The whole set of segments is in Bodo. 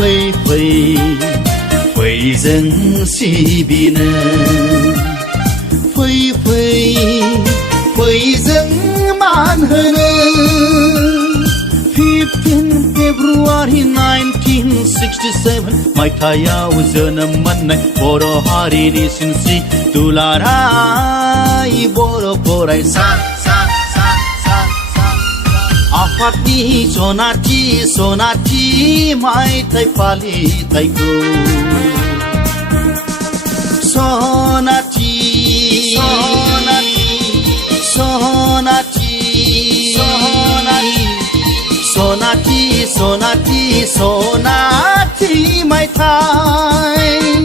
फै जों सिबिनो फै जों मान होनो 15 फेब्रुवारि 1967 मायथाइयाव जोनोम मोननाय बर' हारिनि सिनस्रि दुलाराय बर' फरायसा आफादनि सनाथि मायथाइ फालिथायखौ सनाथि मायथाइ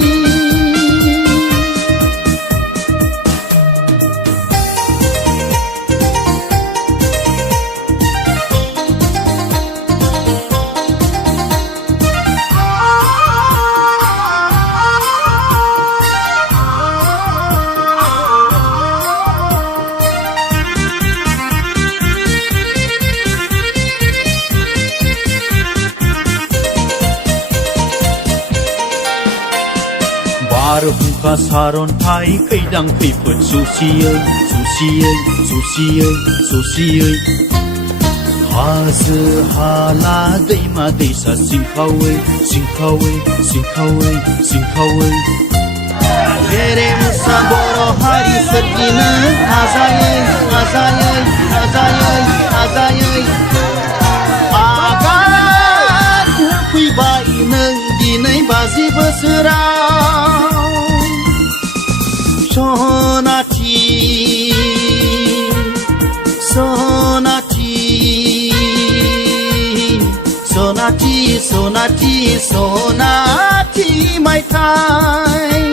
बारहुंखा सारन्थाइ खैदां खैफोद सौसियै हाजो हाला दैमा दैसा सिंखावै गेरेमसा बर' हारि सोरजिनो नाजायै आगान होफैबाय नों दिनै 50 बोसोराव सनाथि मायथाइ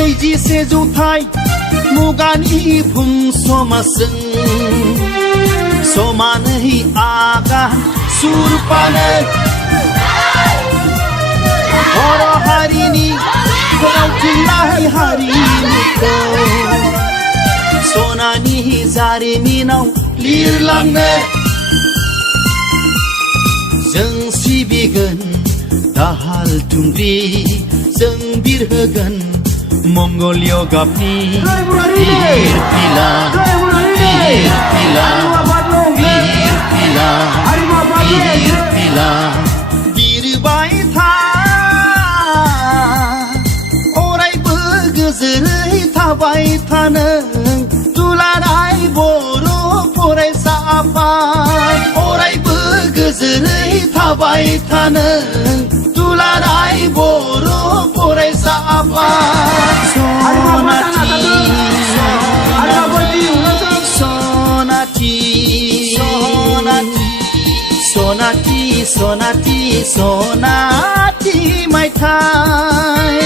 नैजिसे जौथाइ मुगानि भुम समाजजों समानै आगान सुरपानो बर' हारिनि फोलावफिननाय हारिमुखौ सनानि जारिमिनाव लिरलांनो जों सिबिगोन दाहाल थुंग्रि जों बिरहोगोन मंगलीय गाबनि फिरफिला बिरबाय था अरायबो गोजोनै थाबाय थानो दुलाराय बर' फरायसा आफाद अरायबो गोजोनै थाबाय थानो दुलाराय बर' फरायसा आफाद सनाथि मायथाइ